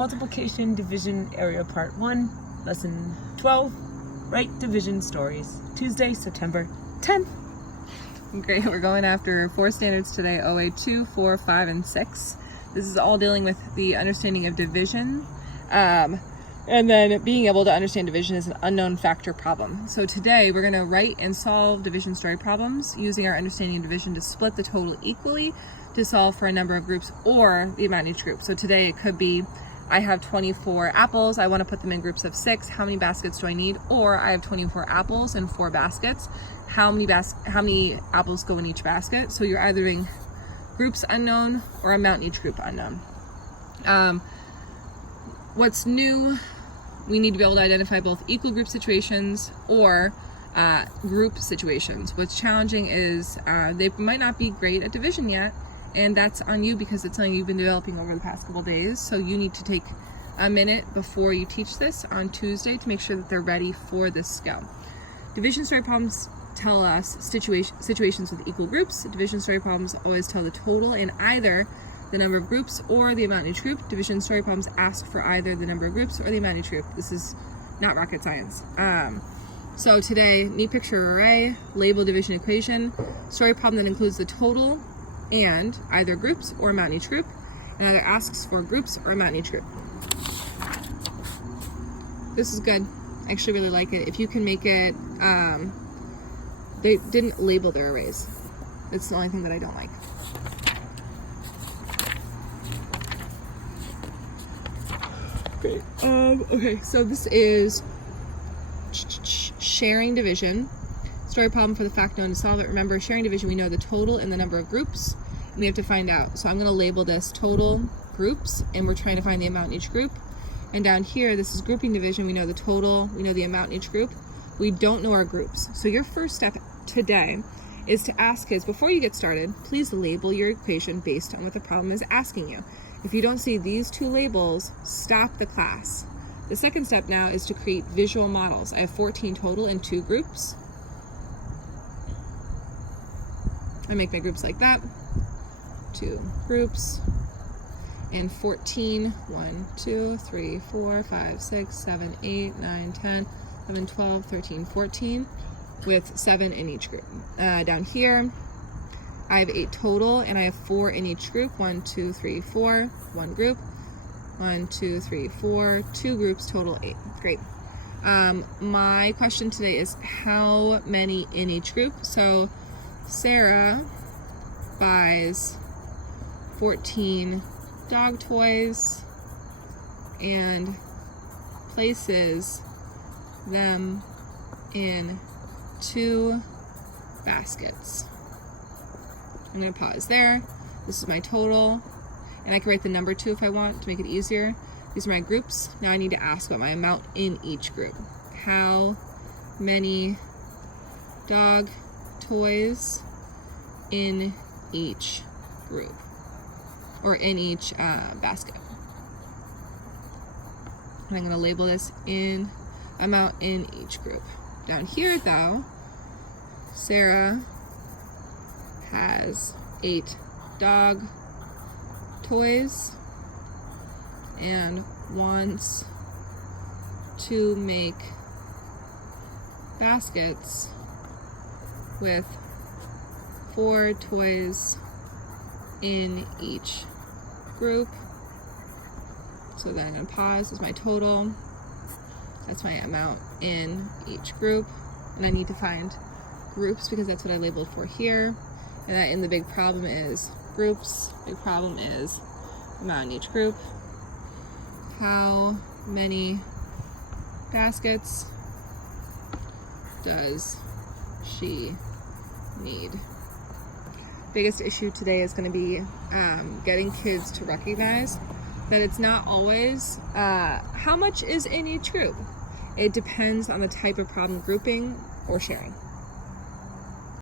Multiplication Division Area Part 1, Lesson 12, Write Division Stories, Tuesday, September 10th. Great, we're going after 4 standards today, OA 2, 4, 5, and 6. This is all dealing with the understanding of division. And then being able to understand division is an unknown factor problem. So today we're going to write and solve division story problems using our understanding of division to split the total equally to solve for a number of groups or the amount in each group. So today it could be, I have 24 apples, I want to put them in groups of 6, how many baskets do I need? Or I have 24 apples and 4 baskets, how many apples go in each basket? So you're either doing groups unknown or amount in each group unknown. What's new, we need to be able to identify both equal group situations or group situations. What's challenging is they might not be great at division yet, and that's on you because it's something you've been developing over the past couple days. So you need to take a minute before you teach this on Tuesday to make sure that they're ready for this skill. Division story problems tell us situations with equal groups. Division story problems always tell the total in either the number of groups or the amount in each group. Division story problems ask for either the number of groups or the amount in each group. This is not rocket science. So today, need picture array, label division equation, story problem that includes the total and either groups or amount in each group, and either asks for groups or amount in each group. This is good. I actually really like it. If you can make it, they didn't label their arrays. It's the only thing that I don't like. Great. Okay, so this is sharing division. Story problem for the fact known to solve it. Remember, sharing division, we know the total and the number of groups, and we have to find out. So I'm going to label this total groups, and we're trying to find the amount in each group. And down here, this is grouping division. We know the total, we know the amount in each group. We don't know our groups. So your first step today is to ask kids, before you get started, please label your equation based on what the problem is asking you. If you don't see these 2 labels, stop the class. The second step now is to create visual models. I have 14 total in 2 groups. I make my groups like that. 2 groups. And 14, 1, 2, 3, 4, 5, 6, 7, 8, 9, 10, 11, 12, 13, 14, with 7 in each group. Down here, I have 8 total, and I have 4 in each group. 1, 2, 3, 4, 1 group. 1, 2, 3, 4, 2 groups, total 8. Great. My question today is how many in each group? So Sarah buys 14 dog toys and places them in 2 baskets. I'm going to pause there. This is my total, and I can write the number 2 if I want to make it easier. These are my groups. Now I need to ask what my amount in each group. How many dog toys in each group, or in each basket? And I'm going to label this in amount in each group. Down here though, Sarah has 8 dog toys and wants to make baskets with 4 toys in each group. So then I'm going to pause. This is my total. That's my amount in each group. And I need to find groups because that's what I labeled for here. And that in the big problem is groups. Big problem is amount in each group. How many baskets does she need? Biggest issue today is going to be getting kids to recognize that it's not always how much is in each group. It depends on the type of problem grouping or sharing.